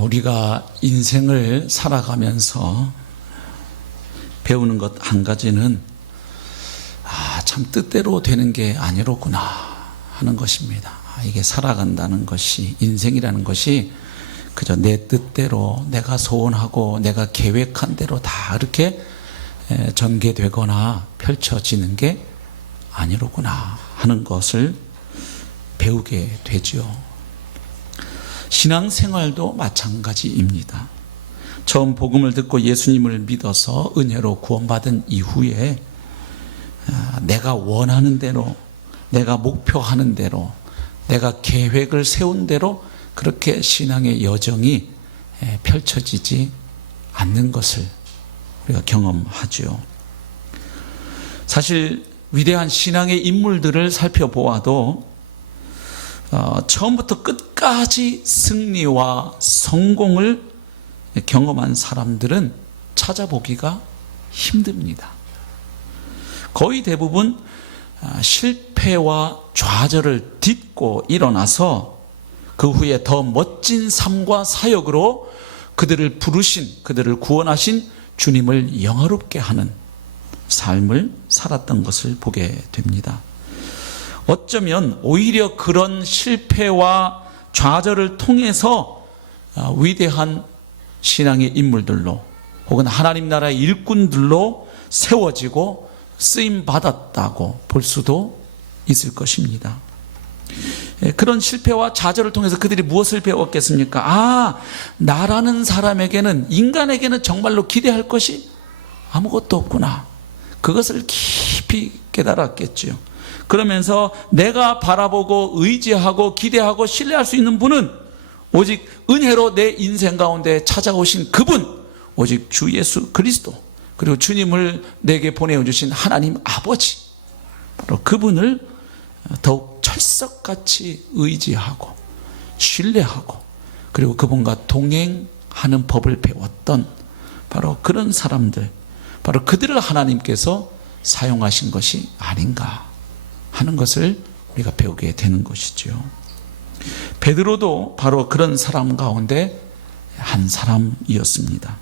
우리가 인생을 살아가면서 배우는 것 한 가지는 참 뜻대로 되는 게 아니로구나 하는 것입니다. 이게 살아간다는 것이, 인생이라는 것이 그저 내 뜻대로, 내가 소원하고 내가 계획한 대로 다 이렇게 전개되거나 펼쳐지는 게 아니로구나 하는 것을 배우게 되죠. 신앙생활도 마찬가지입니다. 처음 복음을 듣고 예수님을 믿어서 은혜로 구원받은 이후에 내가 원하는 대로, 내가 목표하는 대로, 내가 계획을 세운 대로 그렇게 신앙의 여정이 펼쳐지지 않는 것을 우리가 경험하죠. 사실 위대한 신앙의 인물들을 살펴보아도 처음부터 끝까지 승리와 성공을 경험한 사람들은 찾아보기가 힘듭니다. 거의 대부분 실패와 좌절을 딛고 일어나서 그 후에 더 멋진 삶과 사역으로 그들을 부르신, 그들을 구원하신 주님을 영화롭게 하는 삶을 살았던 것을 보게 됩니다. 어쩌면 오히려 그런 실패와 좌절을 통해서 위대한 신앙의 인물들로 혹은 하나님 나라의 일꾼들로 세워지고 쓰임받았다고 볼 수도 있을 것입니다. 그런 실패와 좌절을 통해서 그들이 무엇을 배웠겠습니까? 나라는 사람에게는, 인간에게는 정말로 기대할 것이 아무것도 없구나. 그것을 깊이 깨달았겠죠. 그러면서 내가 바라보고 의지하고 기대하고 신뢰할 수 있는 분은 오직 은혜로 내 인생 가운데 찾아오신 그분, 오직 주 예수 그리스도, 그리고 주님을 내게 보내주신 하나님 아버지, 바로 그분을 더욱 철석같이 의지하고 신뢰하고 그리고 그분과 동행하는 법을 배웠던 바로 그런 사람들, 바로 그들을 하나님께서 사용하신 것이 아닌가 하는 것을 우리가 배우게 되는 것이죠. 베드로도 바로 그런 사람 가운데 한 사람이었습니다.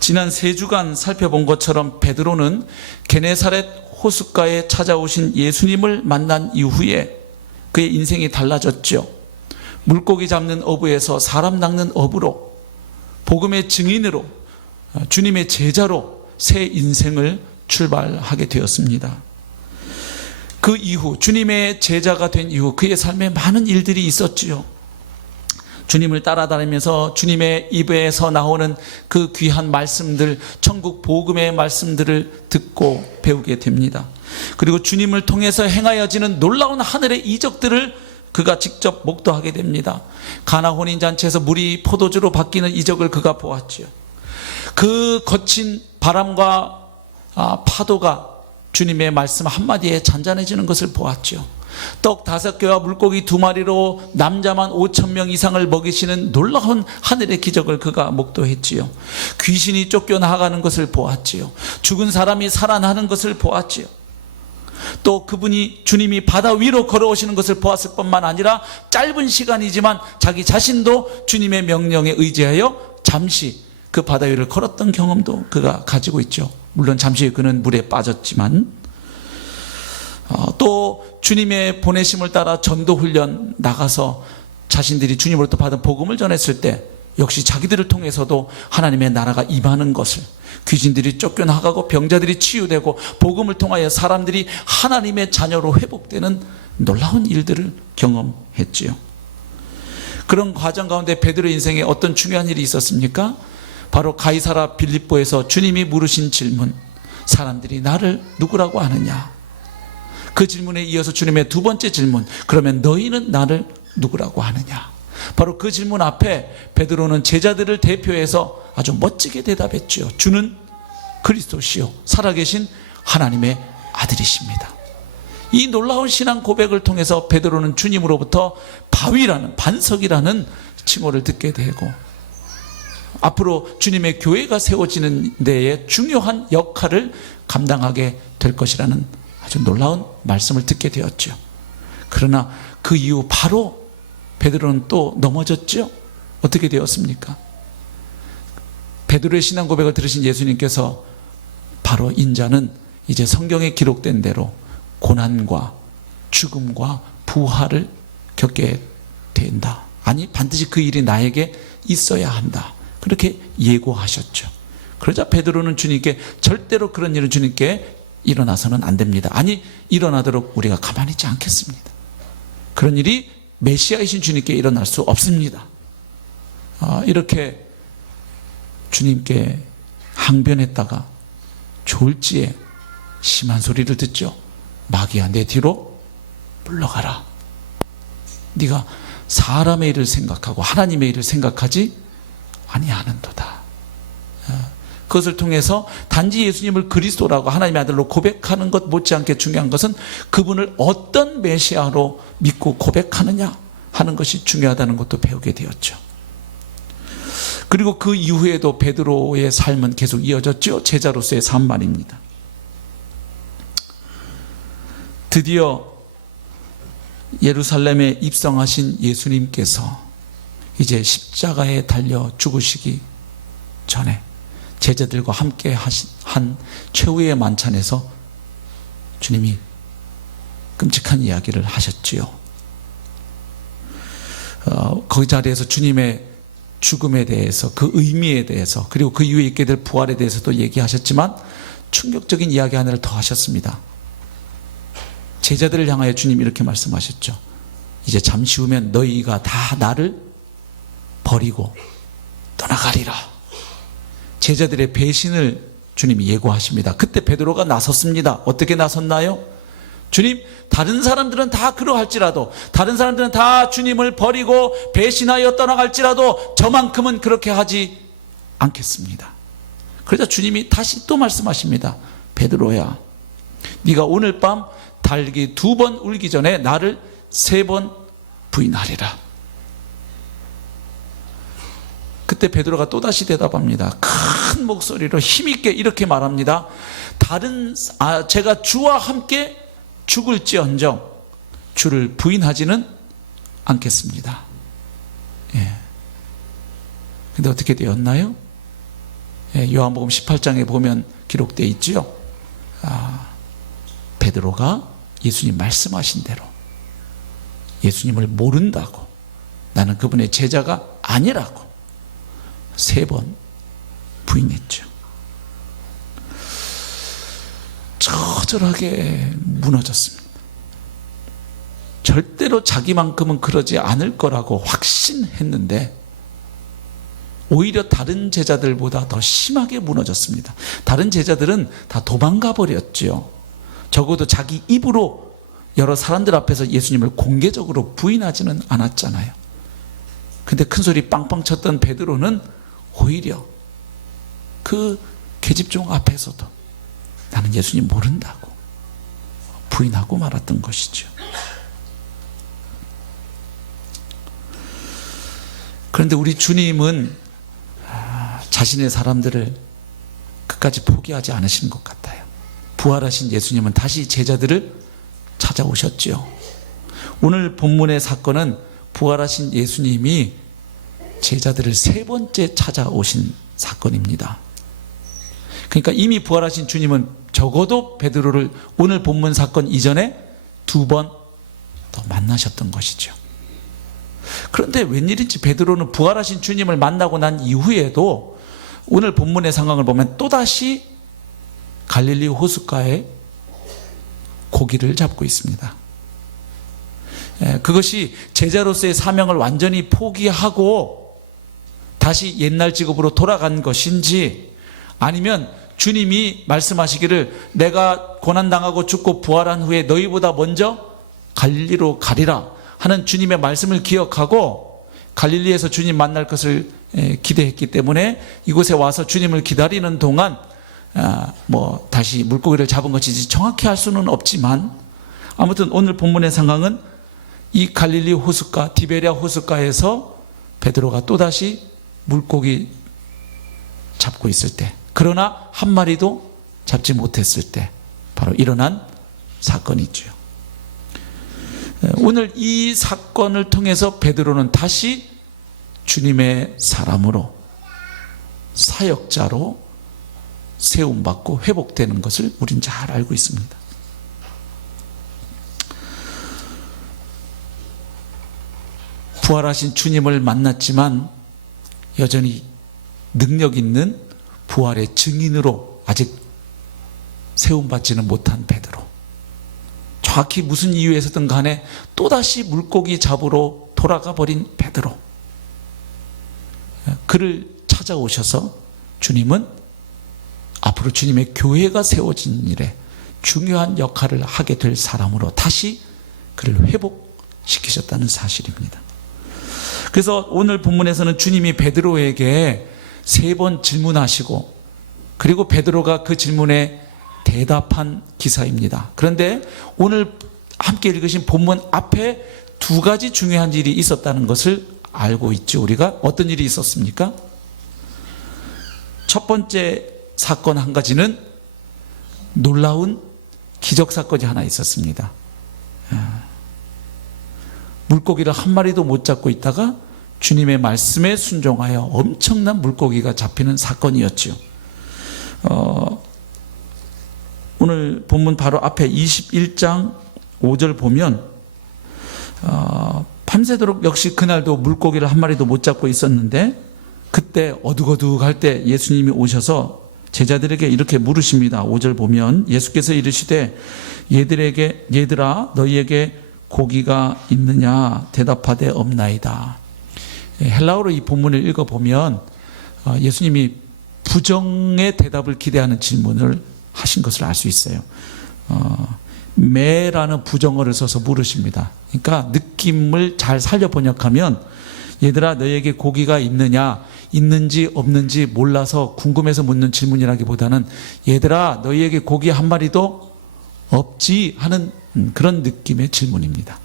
지난 3주간 살펴본 것처럼 베드로는 게네사렛 호숫가에 찾아오신 예수님을 만난 이후에 그의 인생이 달라졌죠. 물고기 잡는 어부에서 사람 낚는 어부로, 복음의 증인으로, 주님의 제자로 새 인생을 출발하게 되었습니다. 그 이후 주님의 제자가 된 이후 그의 삶에 많은 일들이 있었지요. 주님을 따라다니면서 주님의 입에서 나오는 그 귀한 말씀들, 천국 복음의 말씀들을 듣고 배우게 됩니다. 그리고 주님을 통해서 행하여지는 놀라운 하늘의 이적들을 그가 직접 목도하게 됩니다. 가나 혼인잔치에서 물이 포도주로 바뀌는 이적을 그가 보았지요. 그 거친 바람과 파도가 주님의 말씀 한마디에 잔잔해지는 것을 보았죠. 떡 5개와 물고기 2마리로 남자만 5,000명 이상을 먹이시는 놀라운 하늘의 기적을 그가 목도했지요. 귀신이 쫓겨나가는 것을 보았지요. 죽은 사람이 살아나는 것을 보았지요. 또 그분이, 주님이 바다 위로 걸어오시는 것을 보았을 뿐만 아니라 짧은 시간이지만 자기 자신도 주님의 명령에 의지하여 잠시 그 바다 위를 걸었던 경험도 그가 가지고 있죠. 물론 잠시 그는 물에 빠졌지만, 또 주님의 보내심을 따라 전도훈련 나가서 자신들이 주님으로부터 받은 복음을 전했을 때 역시 자기들을 통해서도 하나님의 나라가 임하는 것을, 귀신들이 쫓겨나가고 병자들이 치유되고 복음을 통하여 사람들이 하나님의 자녀로 회복되는 놀라운 일들을 경험했지요. 그런 과정 가운데 베드로 인생에 어떤 중요한 일이 있었습니까? 바로 가이사라 빌립보에서 주님이 물으신 질문, 사람들이 나를 누구라고 아느냐? 그 질문에 이어서 주님의 2번째 질문, 그러면 너희는 나를 누구라고 하느냐? 바로 그 질문 앞에 베드로는 제자들을 대표해서 아주 멋지게 대답했죠. 주는 그리스도시요 살아계신 하나님의 아들이십니다. 이 놀라운 신앙 고백을 통해서 베드로는 주님으로부터 바위라는, 반석이라는 칭호를 듣게 되고, 앞으로 주님의 교회가 세워지는 데에 중요한 역할을 감당하게 될 것이라는 아주 놀라운 말씀을 듣게 되었죠. 그러나 그 이후 바로 베드로는 또 넘어졌죠. 어떻게 되었습니까? 베드로의 신앙 고백을 들으신 예수님께서 바로 인자는 이제 성경에 기록된 대로 고난과 죽음과 부활을 겪게 된다. 아니, 반드시 그 일이 나에게 있어야 한다. 그렇게 예고하셨죠. 그러자 베드로는 주님께 절대로 그런 일은 주님께 일어나서는 안 됩니다. 아니, 일어나도록 우리가 가만히 있지 않겠습니다. 그런 일이 메시아이신 주님께 일어날 수 없습니다. 이렇게 주님께 항변했다가 졸지에 심한 소리를 듣죠. 마귀야, 내 뒤로 물러가라. 네가 사람의 일을 생각하고 하나님의 일을 생각하지 아니하는도다. 그것을 통해서 단지 예수님을 그리스도라고 하나님의 아들로 고백하는 것 못지않게 중요한 것은 그분을 어떤 메시아로 믿고 고백하느냐 하는 것이 중요하다는 것도 배우게 되었죠. 그리고 그 이후에도 베드로의 삶은 계속 이어졌죠. 제자로서의 삶 말입니다. 드디어 예루살렘에 입성하신 예수님께서 이제 십자가에 달려 죽으시기 전에 제자들과 함께 한 최후의 만찬에서 주님이 끔찍한 이야기를 하셨지요. 거기 자리에서 주님의 죽음에 대해서, 그 의미에 대해서, 그리고 그 이후에 있게 될 부활에 대해서도 얘기하셨지만 충격적인 이야기 하나를 더 하셨습니다. 제자들을 향하여 주님이 이렇게 말씀하셨죠. 이제 잠시 후면 너희가 다 나를 버리고 떠나가리라. 제자들의 배신을 주님이 예고하십니다. 그때 베드로가 나섰습니다. 어떻게 나섰나요? 주님, 다른 사람들은 다 그러할지라도, 다른 사람들은 다 주님을 버리고 배신하여 떠나갈지라도 저만큼은 그렇게 하지 않겠습니다. 그러자 주님이 다시 또 말씀하십니다. 베드로야, 네가 오늘 밤 달기 2번 울기 전에 나를 3번 부인하리라. 그때 베드로가 또다시 대답합니다. 큰 목소리로 힘있게 이렇게 말합니다. 제가 주와 함께 죽을지언정 주를 부인하지는 않겠습니다. 예. 근데 어떻게 되었나요? 예, 요한복음 18장에 보면 기록되어 있죠. 베드로가 예수님 말씀하신 대로 예수님을 모른다고, 나는 그분의 제자가 아니라고 3번 부인했죠. 처절하게 무너졌습니다. 절대로 자기만큼은 그러지 않을 거라고 확신했는데 오히려 다른 제자들보다 더 심하게 무너졌습니다. 다른 제자들은 다 도망가 버렸죠. 적어도 자기 입으로 여러 사람들 앞에서 예수님을 공개적으로 부인하지는 않았잖아요. 근데 큰 소리 빵빵 쳤던 베드로는 오히려 그 계집종 앞에서도 나는 예수님 모른다고 부인하고 말았던 것이죠. 그런데 우리 주님은 자신의 사람들을 끝까지 포기하지 않으신 것 같아요. 부활하신 예수님은 다시 제자들을 찾아오셨죠. 오늘 본문의 사건은 부활하신 예수님이 제자들을 3번째 찾아오신 사건입니다. 그러니까 이미 부활하신 주님은 적어도 베드로를 오늘 본문 사건 이전에 2번 더 만나셨던 것이죠. 그런데 웬일인지 베드로는 부활하신 주님을 만나고 난 이후에도 오늘 본문의 상황을 보면 또다시 갈릴리 호숫가에 고기를 잡고 있습니다. 그것이 제자로서의 사명을 완전히 포기하고 다시 옛날 직업으로 돌아간 것인지, 아니면 주님이 말씀하시기를 내가 고난당하고 죽고 부활한 후에 너희보다 먼저 갈릴리로 가리라 하는 주님의 말씀을 기억하고 갈릴리에서 주님 만날 것을 기대했기 때문에 이곳에 와서 주님을 기다리는 동안 다시 물고기를 잡은 것인지 정확히 알 수는 없지만, 아무튼 오늘 본문의 상황은 이 갈릴리 호숫가, 디베랴 호숫가에서 베드로가 또다시 물고기 잡고 있을 때, 그러나 한 마리도 잡지 못했을 때 바로 일어난 사건이죠. 오늘 이 사건을 통해서 베드로는 다시 주님의 사람으로, 사역자로 세움받고 회복되는 것을 우린 잘 알고 있습니다. 부활하신 주님을 만났지만 여전히 능력 있는 부활의 증인으로 아직 세움받지는 못한 베드로, 정확히 무슨 이유에서든 간에 또다시 물고기 잡으러 돌아가 버린 베드로, 그를 찾아오셔서 주님은 앞으로 주님의 교회가 세워진 일에 중요한 역할을 하게 될 사람으로 다시 그를 회복시키셨다는 사실입니다. 그래서 오늘 본문에서는 주님이 베드로에게 3번 질문하시고, 그리고 베드로가 그 질문에 대답한 기사입니다. 그런데 오늘 함께 읽으신 본문 앞에 2가지 중요한 일이 있었다는 것을 알고 있죠. 우리가 어떤 일이 있었습니까? 첫 번째 사건 한 가지는 놀라운 기적 사건이 하나 있었습니다. 물고기를 한 마리도 못 잡고 있다가 주님의 말씀에 순종하여 엄청난 물고기가 잡히는 사건이었죠. 오늘 본문 바로 앞에 21장 5절 보면 밤새도록 역시 그날도 물고기를 한 마리도 못 잡고 있었는데, 그때 어둑어둑할 때 예수님이 오셔서 제자들에게 이렇게 물으십니다. 5절 보면 예수께서 이르시되 얘들아 너희에게 고기가 있느냐 대답하되 없나이다. 헬라어로 이 본문을 읽어보면 예수님이 부정의 대답을 기대하는 질문을 하신 것을 알 수 있어요. 매라는 부정어를 써서 물으십니다. 그러니까 느낌을 잘 살려 번역하면 얘들아 너희에게 고기가 있느냐, 있는지 없는지 몰라서 궁금해서 묻는 질문이라기보다는 얘들아 너희에게 고기 한 마리도 없지 하는 그런 느낌의 질문입니다.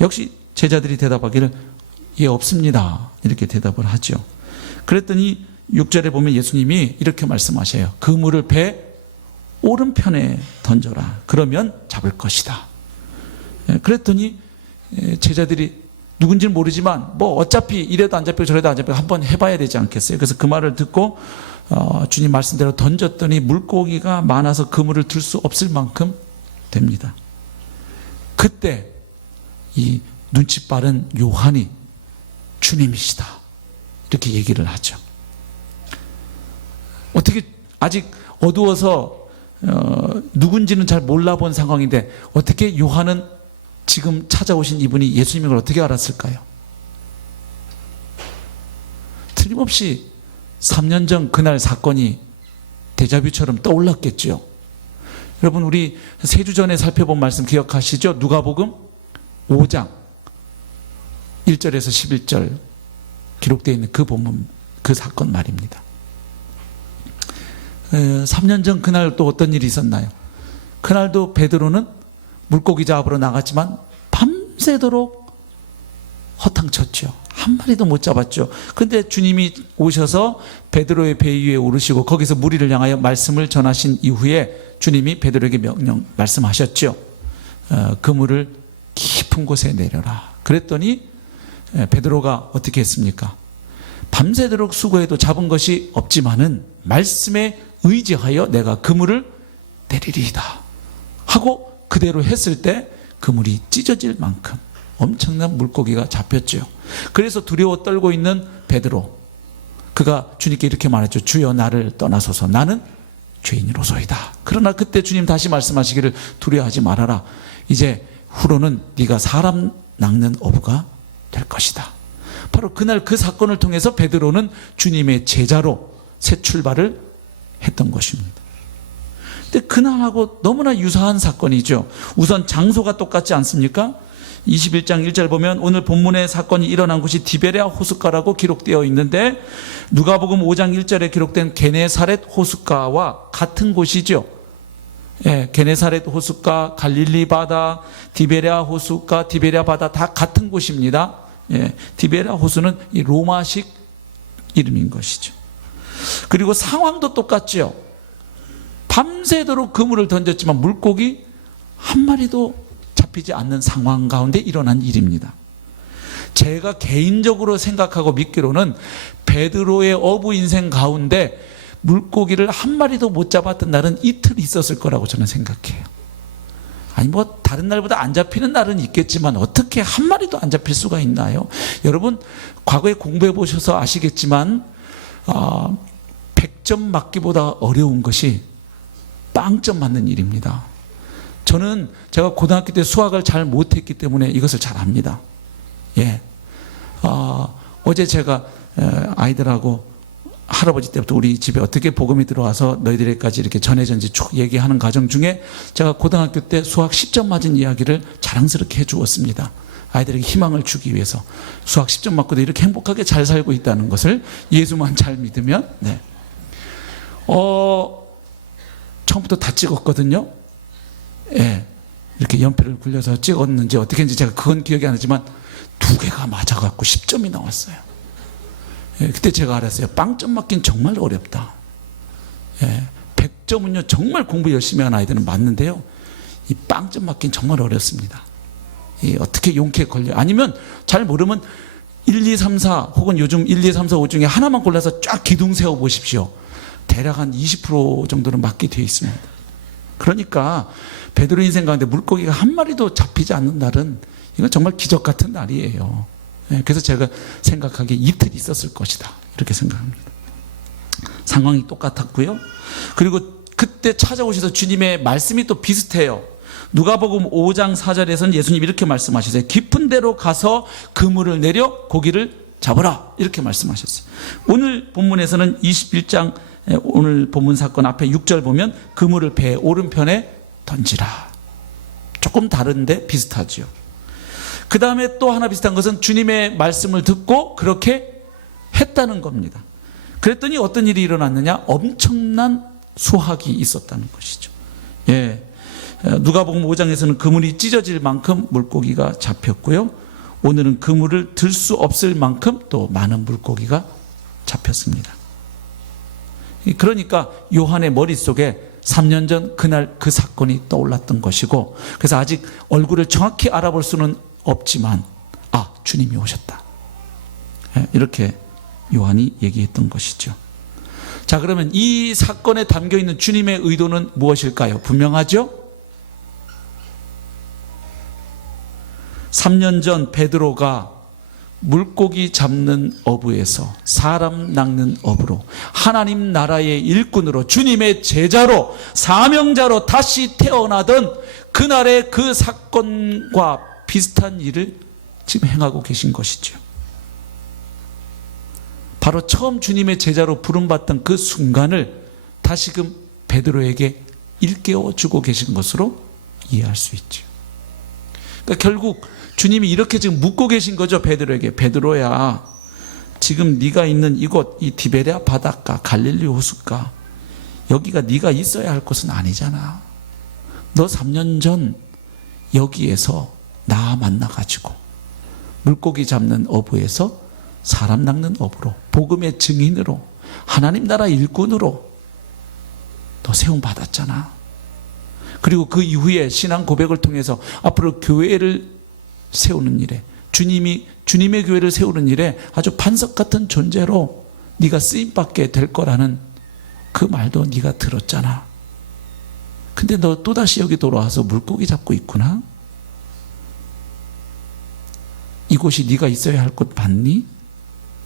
역시 제자들이 대답하기를 예 없습니다 이렇게 대답을 하죠. 그랬더니 6절에 보면 예수님이 이렇게 말씀하셔요. 그물을 배 오른편에 던져라. 그러면 잡을 것이다. 그랬더니 제자들이 누군지는 모르지만 뭐 어차피 이래도 안 잡히고 저래도 안 잡히고 한번 해봐야 되지 않겠어요? 그래서 그 말을 듣고 주님 말씀대로 던졌더니 물고기가 많아서 그물을 들 수 없을 만큼 됩니다. 그때 이 눈치 빠른 요한이 주님이시다 이렇게 얘기를 하죠. 어떻게 아직 어두워서 누군지는 잘 몰라본 상황인데 어떻게 요한은 지금 찾아오신 이분이 예수님인 걸 어떻게 알았을까요? 틀림없이 3년 전 그날 사건이 데자뷰처럼 떠올랐겠죠. 여러분 우리 3주 전에 살펴본 말씀 기억하시죠? 누가복음 5장 1절에서 11절 기록되어 있는 그 본문, 그 사건 말입니다. 3년 전 그날 또 어떤 일이 있었나요? 그날도 베드로는 물고기 잡으러 나갔지만 밤새도록 허탕쳤죠. 한 마리도 못 잡았죠. 그런데 주님이 오셔서 베드로의 배 위에 오르시고 거기서 무리를 향하여 말씀을 전하신 이후에 주님이 베드로에게 말씀하셨죠. 그물을 깊은 곳에 내려라. 그랬더니 베드로가 어떻게 했습니까? 밤새도록 수고해도 잡은 것이 없지만은 말씀에 의지하여 내가 그물을 내리리이다 하고 그대로 했을 때 그물이 찢어질 만큼 엄청난 물고기가 잡혔죠. 그래서 두려워 떨고 있는 베드로, 그가 주님께 이렇게 말했죠. 주여 나를 떠나소서 나는 죄인이로소이다. 그러나 그때 주님 다시 말씀하시기를 두려워하지 말아라. 이제 후로는 네가 사람 낚는 어부가 될 것이다. 바로 그날 그 사건을 통해서 베드로는 주님의 제자로 새 출발을 했던 것입니다. 근데 그날하고 너무나 유사한 사건이죠. 우선 장소가 똑같지 않습니까? 21장 1절 보면 오늘 본문의 사건이 일어난 곳이 디베랴 호숫가라고 기록되어 있는데 누가복음 5장 1절에 기록된 게네사렛 호숫가와 같은 곳이죠. 게네사렛 호숫가, 갈릴리 바다, 디베랴 호숫가, 디베랴 바다 다 같은 곳입니다. 디베랴 호수는 이 로마식 이름인 것이죠. 그리고 상황도 똑같죠. 밤새도록 그물을 던졌지만 물고기 한 마리도 잡히지 않는 상황 가운데 일어난 일입니다. 제가 개인적으로 생각하고 믿기로는 베드로의 어부 인생 가운데 물고기를 한 마리도 못 잡았던 날은 이틀 있었을 거라고 저는 생각해요. 아니 뭐 다른 날보다 안 잡히는 날은 있겠지만 어떻게 한 마리도 안 잡힐 수가 있나요? 여러분 과거에 공부해 보셔서 아시겠지만 100점 맞기보다 어려운 것이 빵점 맞는 일입니다. 저는 제가 고등학교 때 수학을 잘 못했기 때문에 이것을 잘 압니다. 예. 어제 제가 아이들하고 할아버지 때부터 우리 집에 어떻게 복음이 들어와서 너희들에게까지 이렇게 전해졌는지 쭉 얘기하는 과정 중에 제가 고등학교 때 수학 10점 맞은 이야기를 자랑스럽게 해주었습니다. 아이들에게 희망을 주기 위해서 수학 10점 맞고도 이렇게 행복하게 잘 살고 있다는 것을 예수만 잘 믿으면 네. 처음부터 다 찍었거든요. 예. 이렇게 연필을 굴려서 찍었는지 어떻게 했는지 제가 그건 기억이 안 나지만 2개가 맞아갖고 10점이 나왔어요. 예, 그때 제가 알았어요. 빵점 맞긴 정말 어렵다. 예, 100점은요 정말 공부 열심히 하는 아이들은 맞는데요, 이 빵점 맞긴 정말 어렵습니다. 어떻게 용케 걸려? 아니면 잘 모르면 1, 2, 3, 4 혹은 요즘 1, 2, 3, 4, 5 중에 하나만 골라서 쫙 기둥 세워 보십시오. 대략 한 20% 정도는 맞게 되어 있습니다. 그러니까 베드로 인생 가운데 물고기가 한 마리도 잡히지 않는 날은 이건 정말 기적 같은 날이에요. 그래서 제가 생각하기에 이틀 있었을 것이다 이렇게 생각합니다. 상황이 똑같았고요. 그리고 그때 찾아오셔서 주님의 말씀이 또 비슷해요. 누가복음 5장 4절에서는 예수님 이렇게 말씀하셨어요. 깊은 데로 가서 그물을 내려 고기를 잡으라 이렇게 말씀하셨어요. 오늘 본문에서는 21장 오늘 본문 사건 앞에 6절 보면 그물을 배 오른편에 던지라. 조금 다른데 비슷하죠. 그 다음에 또 하나 비슷한 것은 주님의 말씀을 듣고 그렇게 했다는 겁니다. 그랬더니 어떤 일이 일어났느냐? 엄청난 수확이 있었다는 것이죠. 예. 누가복음 5장에서는 그물이 찢어질 만큼 물고기가 잡혔고요. 오늘은 그물을 들 수 없을 만큼 또 많은 물고기가 잡혔습니다. 그러니까 요한의 머릿속에 3년 전 그날 그 사건이 떠올랐던 것이고, 그래서 아직 얼굴을 정확히 알아볼 수는 없지만 주님이 오셨다 이렇게 요한이 얘기했던 것이죠. 자, 그러면 이 사건에 담겨있는 주님의 의도는 무엇일까요? 분명하죠? 3년 전 베드로가 물고기 잡는 어부에서 사람 낚는 어부로 하나님 나라의 일꾼으로 주님의 제자로 사명자로 다시 태어나던 그날의 그 사건과 비슷한 일을 지금 행하고 계신 것이죠. 바로 처음 주님의 제자로 부름받던 그 순간을 다시금 베드로에게 일깨워 주고 계신 것으로 이해할 수 있죠. 그러니까 결국 주님이 이렇게 지금 묻고 계신 거죠. 베드로에게. 베드로야, 지금 네가 있는 이곳, 이 디베랴 바닷가, 갈릴리 호숫가, 여기가 네가 있어야 할 곳은 아니잖아. 너 3년 전 여기에서 나 만나가지고 물고기 잡는 어부에서 사람 낚는 어부로, 복음의 증인으로, 하나님 나라 일꾼으로 너 세움받았잖아. 그리고 그 이후에 신앙 고백을 통해서 앞으로 교회를 세우는 일에, 주님의 교회를 세우는 일에 아주 반석 같은 존재로 네가 쓰임받게 될 거라는 그 말도 네가 들었잖아. 근데 너 또다시 여기 돌아와서 물고기 잡고 있구나? 이곳이 네가 있어야 할 곳 맞니?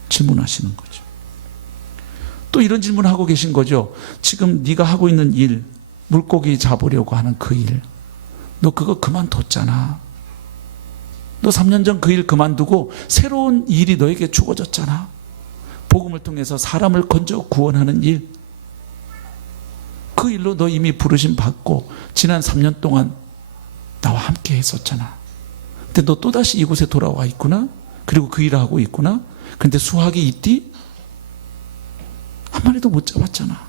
질문하시는 거죠. 또 이런 질문을 하고 계신 거죠. 지금 네가 하고 있는 일, 물고기 잡으려고 하는 그 일, 너 그거 그만뒀잖아. 너 3년 전 그 일 그만두고 새로운 일이 너에게 주어졌잖아. 복음을 통해서 사람을 건져 구원하는 일, 그 일로 너 이미 부르심 받고 지난 3년 동안 나와 함께 했었잖아. 근데 너 또다시 이곳에 돌아와 있구나? 그리고 그 일을 하고 있구나? 근데 수확이 있디? 한 마리도 못 잡았잖아.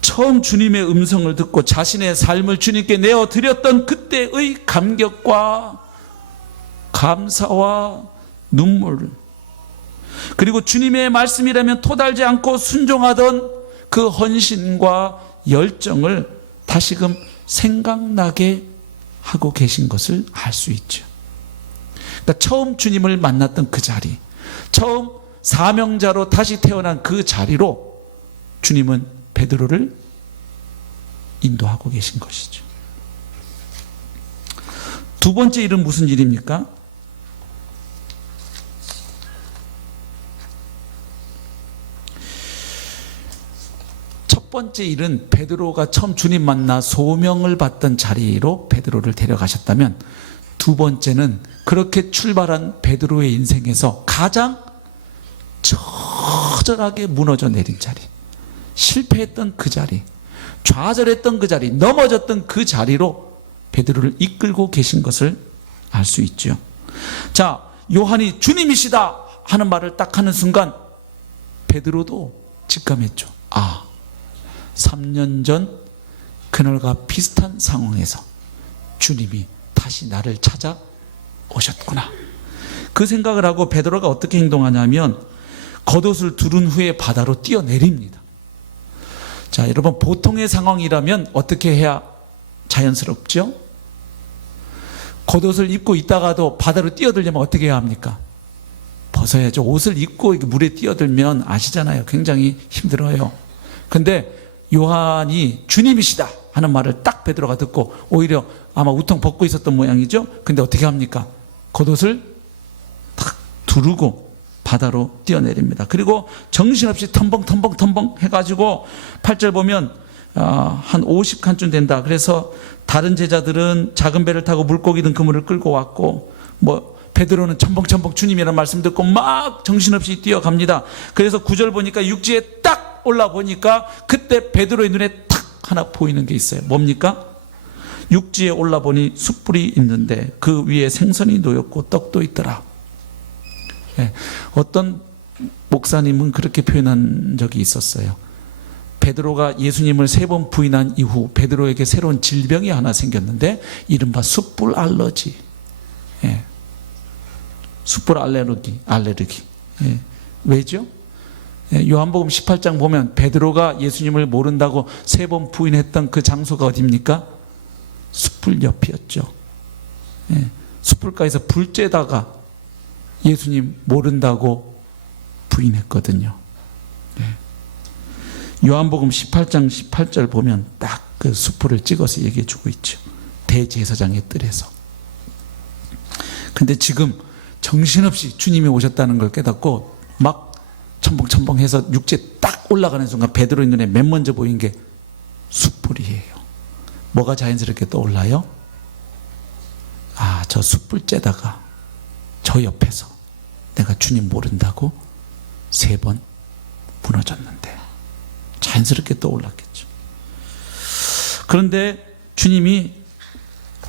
처음 주님의 음성을 듣고 자신의 삶을 주님께 내어드렸던 그때의 감격과 감사와 눈물, 그리고 주님의 말씀이라면 토달지 않고 순종하던 그 헌신과 열정을 다시금 생각나게 하고 계신 것을 알 수 있죠. 그러니까 처음 주님을 만났던 그 자리, 처음 사명자로 다시 태어난 그 자리로 주님은 베드로를 인도하고 계신 것이죠. 두 번째 일은 무슨 일입니까? 첫 번째 일은 베드로가 처음 주님 만나 소명을 받던 자리로 베드로를 데려가셨다면, 두 번째는 그렇게 출발한 베드로의 인생에서 가장 처절하게 무너져 내린 자리, 실패했던 그 자리, 좌절했던 그 자리, 넘어졌던 그 자리로 베드로를 이끌고 계신 것을 알 수 있죠. 자, 요한이 주님이시다 하는 말을 딱 하는 순간 베드로도 직감했죠. 3년 전 그날과 비슷한 상황에서 주님이 다시 나를 찾아오셨구나. 그 생각을 하고 베드로가 어떻게 행동하냐면 겉옷을 두른 후에 바다로 뛰어내립니다. 자, 여러분, 보통의 상황이라면 어떻게 해야 자연스럽죠? 겉옷을 입고 있다가도 바다로 뛰어들려면 어떻게 해야 합니까? 벗어야죠. 옷을 입고 물에 뛰어들면 아시잖아요. 굉장히 힘들어요. 근데 요한이 주님이시다 하는 말을 딱 베드로가 듣고 오히려 아마 우통 벗고 있었던 모양이죠. 근데 어떻게 합니까? 겉옷을 탁 두르고 바다로 뛰어내립니다. 그리고 정신없이 텀벙 해가지고 8절 보면 한 50칸쯤 된다. 그래서 다른 제자들은 작은 배를 타고 물고기 든 그물을 끌고 왔고, 베드로는 첨벙 주님이라는 말씀 듣고 막 정신없이 뛰어갑니다. 그래서 9절 보니까 육지에 딱 올라 보니까 그때 베드로의 눈에 탁 하나 보이는 게 있어요. 뭡니까? 육지에 올라 보니 숯불이 있는데 그 위에 생선이 놓였고 떡도 있더라. 어떤 목사님은 그렇게 표현한 적이 있었어요. 베드로가 예수님을 3번 부인한 이후 베드로에게 새로운 질병이 하나 생겼는데 이른바 숯불 알러지. 숯불 알레르기. 왜죠? 요한복음 18장 보면 베드로가 예수님을 모른다고 3번 부인했던 그 장소가 어디입니까? 숯불 옆이었죠. 숯불가에서 불 쬐다가 예수님 모른다고 부인했거든요. 요한복음 18장 18절 보면 딱 그 숯불을 찍어서 얘기해 주고 있죠. 대제사장의 뜰에서. 근데 지금 정신없이 주님이 오셨다는 걸 깨닫고 막 첨벙첨벙해서 육지에 딱 올라가는 순간 베드로의 눈에 맨 먼저 보인 게 숯불이에요. 뭐가 자연스럽게 떠올라요? 저 숯불 쬐다가 저 옆에서 내가 주님 모른다고 3번 무너졌는데, 자연스럽게 떠올랐겠죠. 그런데 주님이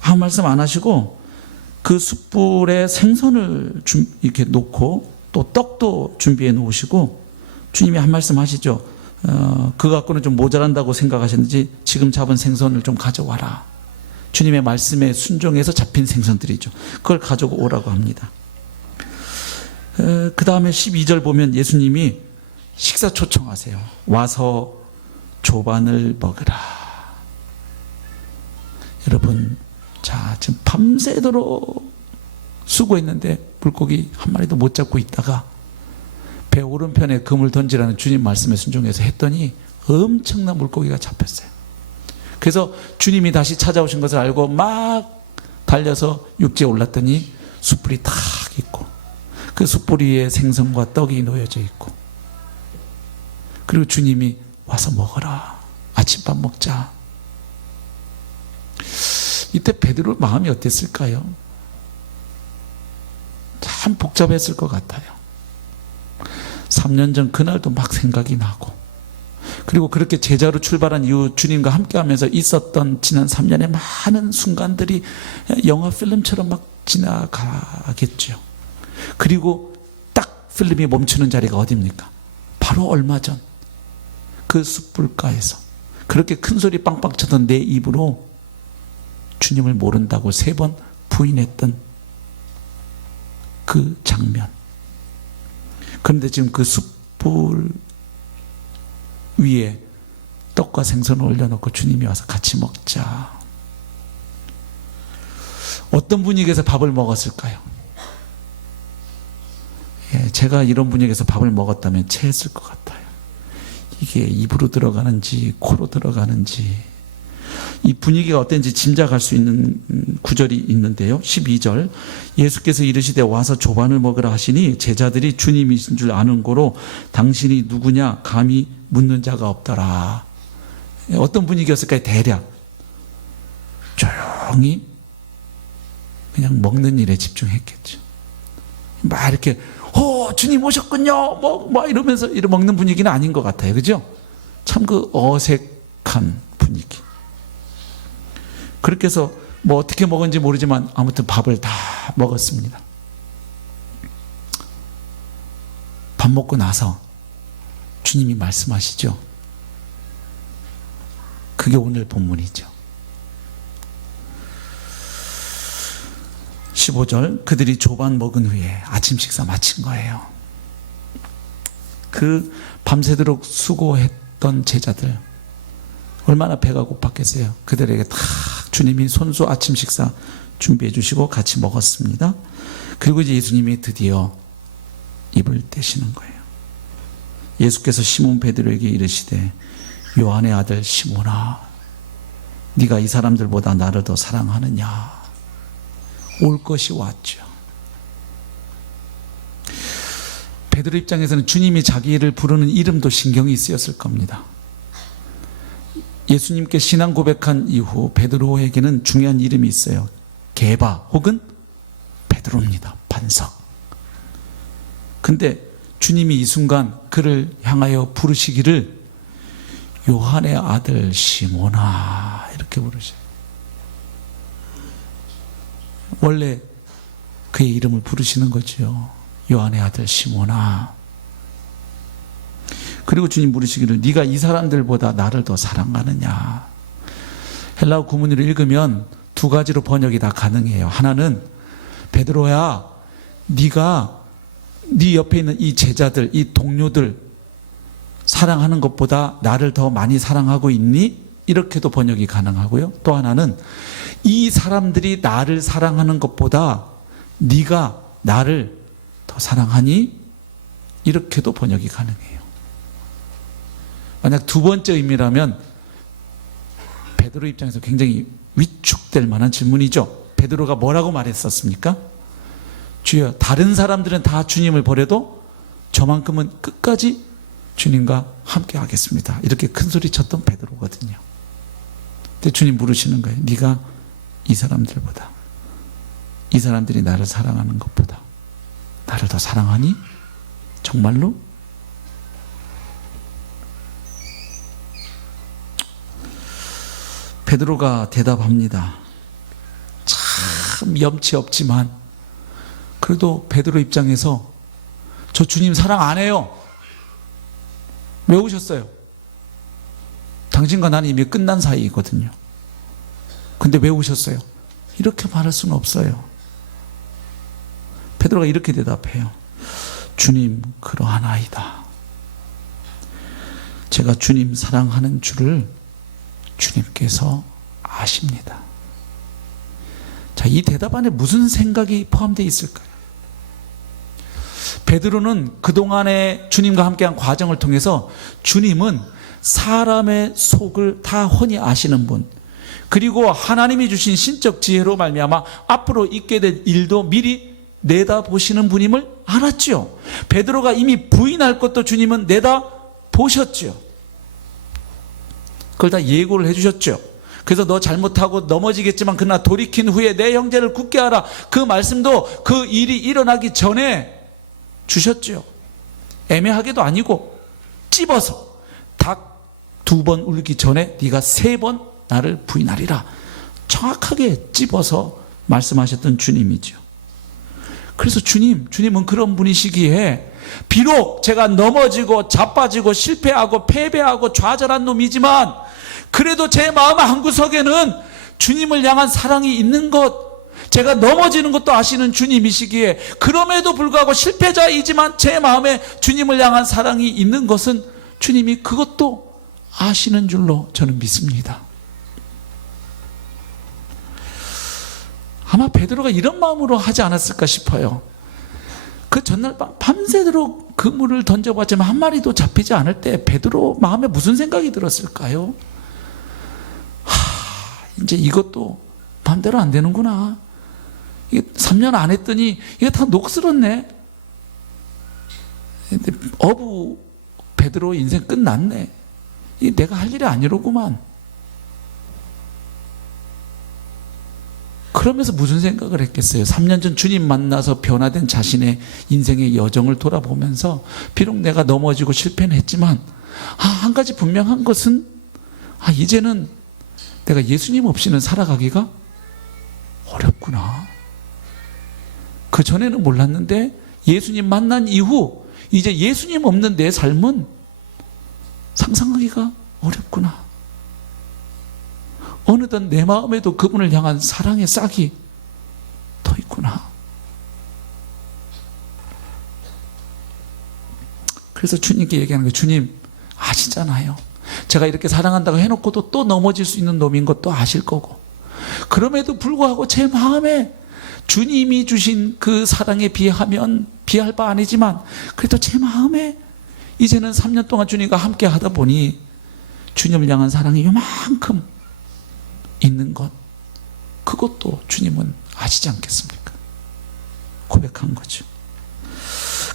아무 말씀 안 하시고 그 숯불에 생선을 이렇게 놓고 또 떡도 준비해 놓으시고 주님이 한 말씀 하시죠. 그거 갖고는 좀 모자란다고 생각하셨는지 지금 잡은 생선을 좀 가져와라. 주님의 말씀에 순종해서 잡힌 생선들이죠. 그걸 가져오라고 합니다. 그 다음에 12절 보면 예수님이 식사 초청하세요. 와서 조반을 먹으라. 여러분, 지금 밤새도록 수고했는데 물고기 한 마리도 못 잡고 있다가 배 오른편에 그물 던지라는 주님 말씀에 순종해서 했더니 엄청난 물고기가 잡혔어요. 그래서 주님이 다시 찾아오신 것을 알고 막 달려서 육지에 올랐더니 숯불이 탁 있고 그 숯불 위에 생선과 떡이 놓여져 있고, 그리고 주님이 와서 먹어라. 아침밥 먹자. 이때 베드로 마음이 어땠을까요? 참 복잡했을 것 같아요. 3년 전 그날도 막 생각이 나고, 그리고 그렇게 제자로 출발한 이후 주님과 함께하면서 있었던 지난 3년의 많은 순간들이 영화 필름처럼 막 지나가겠죠. 그리고 딱 필름이 멈추는 자리가 어디입니까? 바로 얼마 전 그 숯불가에서 그렇게 큰 소리 빵빵 쳐던 내 입으로 주님을 모른다고 3번 부인했던 그 장면. 그런데 지금 그 숯불 위에 떡과 생선을 올려놓고 주님이 와서 같이 먹자. 어떤 분위기에서 밥을 먹었을까요? 예, 제가 이런 분위기에서 밥을 먹었다면 체했을 것 같아요. 이게 입으로 들어가는지 코로 들어가는지 이 분위기가 어땠는지 짐작할 수 있는 구절이 있는데요. 12절 예수께서 이르시되 와서 조반을 먹으라 하시니 제자들이 주님이신 줄 아는 고로 당신이 누구냐 감히 묻는 자가 없더라. 어떤 분위기였을까요? 대략 조용히 그냥 먹는 일에 집중했겠죠. 막 이렇게 주님 오셨군요 뭐 이러면서 이렇게 먹는 분위기는 아닌 것 같아요. 그죠? 참 그 어색한 분위기. 그렇게 해서 뭐 어떻게 먹은지 모르지만 아무튼 밥을 다 먹었습니다. 밥 먹고 나서 주님이 말씀하시죠. 그게 오늘 본문이죠. 15절 그들이 조반 먹은 후에 아침 식사 마친 거예요. 그 밤새도록 수고했던 제자들 얼마나 배가 고팠겠어요. 그들에게 다 주님이 손수 아침 식사 준비해 주시고 같이 먹었습니다. 그리고 이제 예수님이 드디어 입을 떼시는 거예요. 예수께서 시몬 베드로에게 이르시되 요한의 아들 시몬아 네가 이 사람들보다 나를 더 사랑하느냐. 올 것이 왔죠. 베드로 입장에서는 주님이 자기를 부르는 이름도 신경이 쓰였을 겁니다. 예수님께 신앙 고백한 이후 베드로에게는 중요한 이름이 있어요. 게바 혹은 베드로입니다. 반석. 근데 주님이 이 순간 그를 향하여 부르시기를 요한의 아들 시몬아 이렇게 부르셔요. 원래 그의 이름을 부르시는 거죠. 요한의 아들 시몬아. 그리고 주님 부르시기를 네가 이 사람들보다 나를 더 사랑하느냐. 헬라어 구문으로 읽으면 두 가지로 번역이 다 가능해요. 하나는 베드로야 네가 네 옆에 있는 이 제자들 이 동료들 사랑하는 것보다 나를 더 많이 사랑하고 있니? 이렇게도 번역이 가능하고요. 또 하나는 이 사람들이 나를 사랑하는 것보다 네가 나를 더 사랑하니? 이렇게도 번역이 가능해요. 만약 두 번째 의미라면 베드로 입장에서 굉장히 위축될 만한 질문이죠. 베드로가 뭐라고 말했었습니까? 주여 다른 사람들은 다 주님을 버려도 저만큼은 끝까지 주님과 함께 하겠습니다. 이렇게 큰 소리 쳤던 베드로거든요. 근데 주님 부르시는 거예요. 네가 이 사람들보다 이 사람들이 나를 사랑하는 것보다 나를 더 사랑하니? 정말로? 베드로가 대답합니다. 참 염치 없지만 그래도 베드로 입장에서 저 주님 사랑 안 해요. 왜 오셨어요? 당신과 나는 이미 끝난 사이거든요. 근데 왜 오셨어요? 이렇게 말할 수는 없어요. 베드로가 이렇게 대답해요. 주님 그러하나이다. 제가 주님 사랑하는 줄을 주님께서 아십니다. 자, 이 대답 안에 무슨 생각이 포함되어 있을까요? 베드로는 그동안에 주님과 함께한 과정을 통해서 주님은 사람의 속을 다 훤히 아시는 분, 그리고 하나님이 주신 신적 지혜로 말미암아 앞으로 있게 될 일도 미리 내다보시는 분임을 알았죠. 베드로가 이미 부인할 것도 주님은 내다보셨죠. 그걸 다 예고를 해주셨죠. 그래서 너 잘못하고 넘어지겠지만 그러나 돌이킨 후에 내 형제를 굳게 하라. 그 말씀도 그 일이 일어나기 전에 주셨죠. 애매하게도 아니고 찝어서 닭 2번 울기 전에 네가 3번 나를 부인하리라. 정확하게 찝어서 말씀하셨던 주님이죠. 그래서 주님은 그런 분이시기에 비록 제가 넘어지고 자빠지고 실패하고 패배하고 좌절한 놈이지만 그래도 제 마음 한구석에는 주님을 향한 사랑이 있는 것, 제가 넘어지는 것도 아시는 주님이시기에 그럼에도 불구하고 실패자이지만 제 마음에 주님을 향한 사랑이 있는 것은 주님이 그것도 아시는 줄로 저는 믿습니다. 아마 베드로가 이런 마음으로 하지 않았을까 싶어요. 그 전날 밤새도록 그물을 던져봤지만 한 마리도 잡히지 않을 때 베드로 마음에 무슨 생각이 들었을까요? 이제 이것도 마음대로 안 되는구나. 이게 3년 안 했더니 이게 다 녹슬었네. 어부 베드로 인생 끝났네. 이게 내가 할 일이 아니로구만. 그러면서 무슨 생각을 했겠어요? 3년 전 주님 만나서 변화된 자신의 인생의 여정을 돌아보면서 비록 내가 넘어지고 실패는 했지만 한 가지 분명한 것은 이제는 내가 예수님 없이는 살아가기가 어렵구나. 그 전에는 몰랐는데 예수님 만난 이후 이제 예수님 없는 내 삶은 상상하기가 어렵구나. 어느덧 내 마음에도 그분을 향한 사랑의 싹이 더 있구나. 그래서 주님께 얘기하는 거예요. 주님 아시잖아요. 제가 이렇게 사랑한다고 해놓고도 또 넘어질 수 있는 놈인 것도 아실 거고, 그럼에도 불구하고 제 마음에 주님이 주신 그 사랑에 비하면 비할 바 아니지만 그래도 제 마음에 이제는 3년 동안 주님과 함께 하다 보니 주님을 향한 사랑이 요만큼 있는 것, 그것도 주님은 아시지 않겠습니까? 고백한 거죠.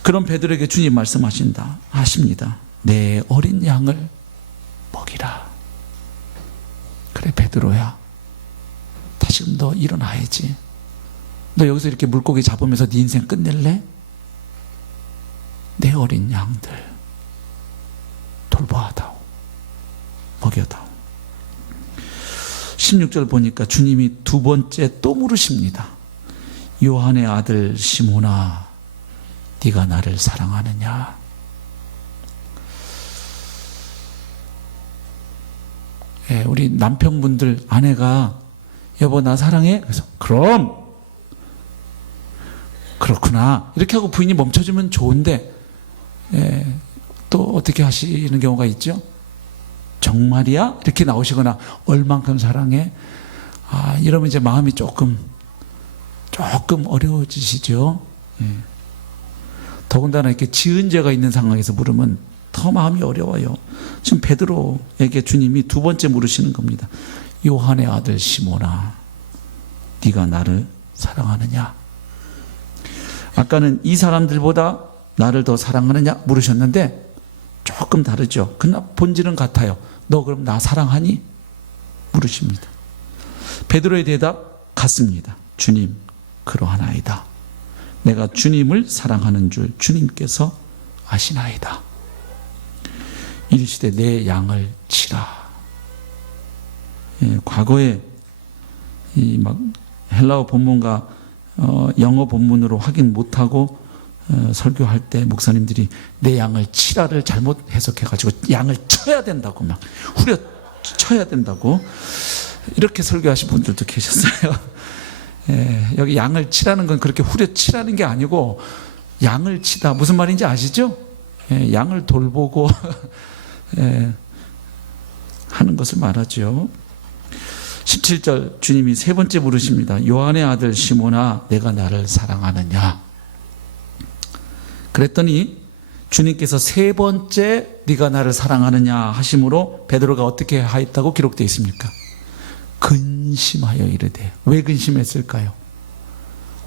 그런 베드로에게 주님 하십니다. 내 어린 양을 먹이라. 그래 베드로야, 다시금 너 일어나야지. 너 여기서 이렇게 물고기 잡으면서 네 인생 끝낼래? 내 어린 양들 돌보아다오, 먹여다오. 16절 보니까 주님이 두 번째 또 물으십니다. 요한의 아들 시몬아, 네가 나를 사랑하느냐? 우리 남편분들, 아내가 여보 나 사랑해? 그래서 그럼 그렇구나 이렇게 하고 부인이 멈춰주면 좋은데, 또 어떻게 하시는 경우가 있죠? 정말이야? 이렇게 나오시거나 얼만큼 사랑해? 이러면 이제 마음이 조금 어려워지시죠. 더군다나 이렇게 지은 죄가 있는 상황에서 물으면 더 마음이 어려워요. 지금 베드로에게 주님이 두 번째 물으시는 겁니다. 요한의 아들 시몬아, 네가 나를 사랑하느냐? 아까는 이 사람들보다 나를 더 사랑하느냐 물으셨는데 조금 다르죠. 그러나 본질은 같아요. 너 그럼 나 사랑하니? 물으십니다. 베드로의 대답 같습니다. 주님, 그러하나이다. 내가 주님을 사랑하는 줄 주님께서 아시나이다. 이르시되 내 양을 치라. 과거에 막 헬라어 본문과 영어 본문으로 확인 못하고 설교할 때 목사님들이 내 양을 치라를 잘못 해석해가지고 양을 쳐야 된다고, 막 후려쳐야 된다고 이렇게 설교하신 분들도 계셨어요. 여기 양을 치라는 건 그렇게 후려치라는 게 아니고 양을 치다, 무슨 말인지 아시죠? 양을 돌보고 하는 것을 말하죠. 17절 주님이 세 번째 물으십니다. 요한의 아들 시몬아, 내가 나를 사랑하느냐? 그랬더니 주님께서 세 번째 네가 나를 사랑하느냐 하심으로 베드로가 어떻게 하였다고 기록되어 있습니까? 근심하여 이르되. 왜 근심했을까요?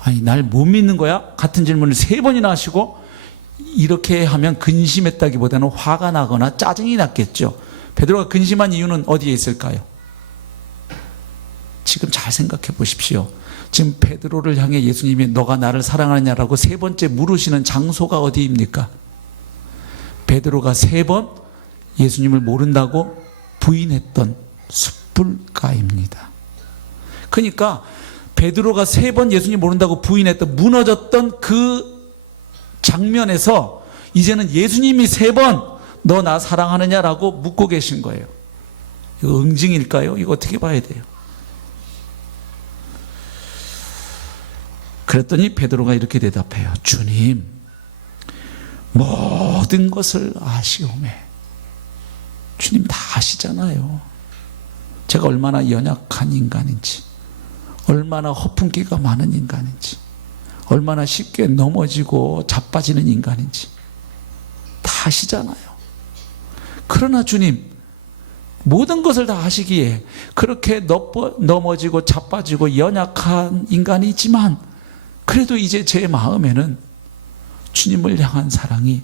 아니 날 못 믿는 거야? 같은 질문을 세 번이나 하시고, 이렇게 하면 근심했다기보다는 화가 나거나 짜증이 났겠죠. 베드로가 근심한 이유는 어디에 있을까요? 지금 잘 생각해 보십시오. 지금 베드로를 향해 예수님이 너가 나를 사랑하느냐라고 세 번째 물으시는 장소가 어디입니까? 베드로가 세 번 예수님을 모른다고 부인했던 숯불가입니다. 그러니까 베드로가 세 번 예수님 모른다고 부인했던, 무너졌던 그 장면에서 이제는 예수님이 세 번 너 나 사랑하느냐라고 묻고 계신 거예요. 이거 응징일까요? 이거 어떻게 봐야 돼요? 그랬더니 베드로가 이렇게 대답해요. 주님, 모든 것을 아시오매. 주님 다 아시잖아요. 제가 얼마나 연약한 인간인지, 얼마나 허풍기가 많은 인간인지, 얼마나 쉽게 넘어지고 자빠지는 인간인지 다 아시잖아요. 그러나 주님, 모든 것을 다 아시기에 그렇게 넘어지고 자빠지고 연약한 인간이지만 그래도 이제 제 마음에는 주님을 향한 사랑이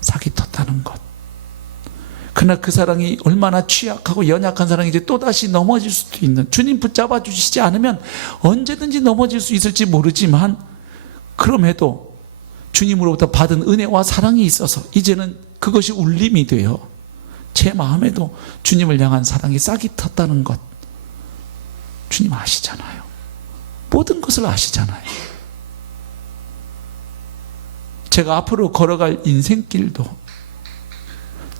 싹이 텄다는 것. 그러나 그 사랑이 얼마나 취약하고 연약한 사랑인지 또다시 넘어질 수도 있는, 주님 붙잡아 주시지 않으면 언제든지 넘어질 수 있을지 모르지만 그럼에도 주님으로부터 받은 은혜와 사랑이 있어서 이제는 그것이 울림이 되어 제 마음에도 주님을 향한 사랑이 싹이 텄다는 것. 주님 아시잖아요. 모든 것을 아시잖아요. 제가 앞으로 걸어갈 인생길도,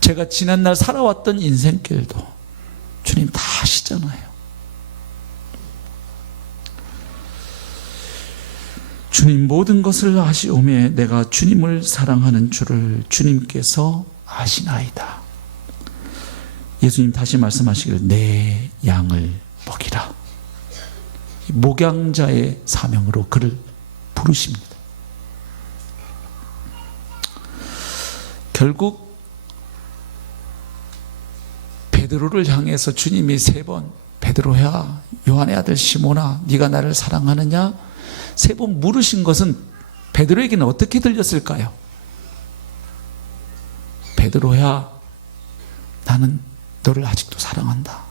제가 지난날 살아왔던 인생길도 주님 다 아시잖아요. 주님 모든 것을 아시오매 내가 주님을 사랑하는 줄을 주님께서 아시나이다. 예수님 다시 말씀하시기를 내 양을 먹이라. 목양자의 사명으로 그를 부르십니다. 결국 베드로를 향해서 주님이 3번 베드로야, 요한의 아들 시몬아, 네가 나를 사랑하느냐? 3번 물으신 것은 베드로에게는 어떻게 들렸을까요? 베드로야, 나는 너를 아직도 사랑한다.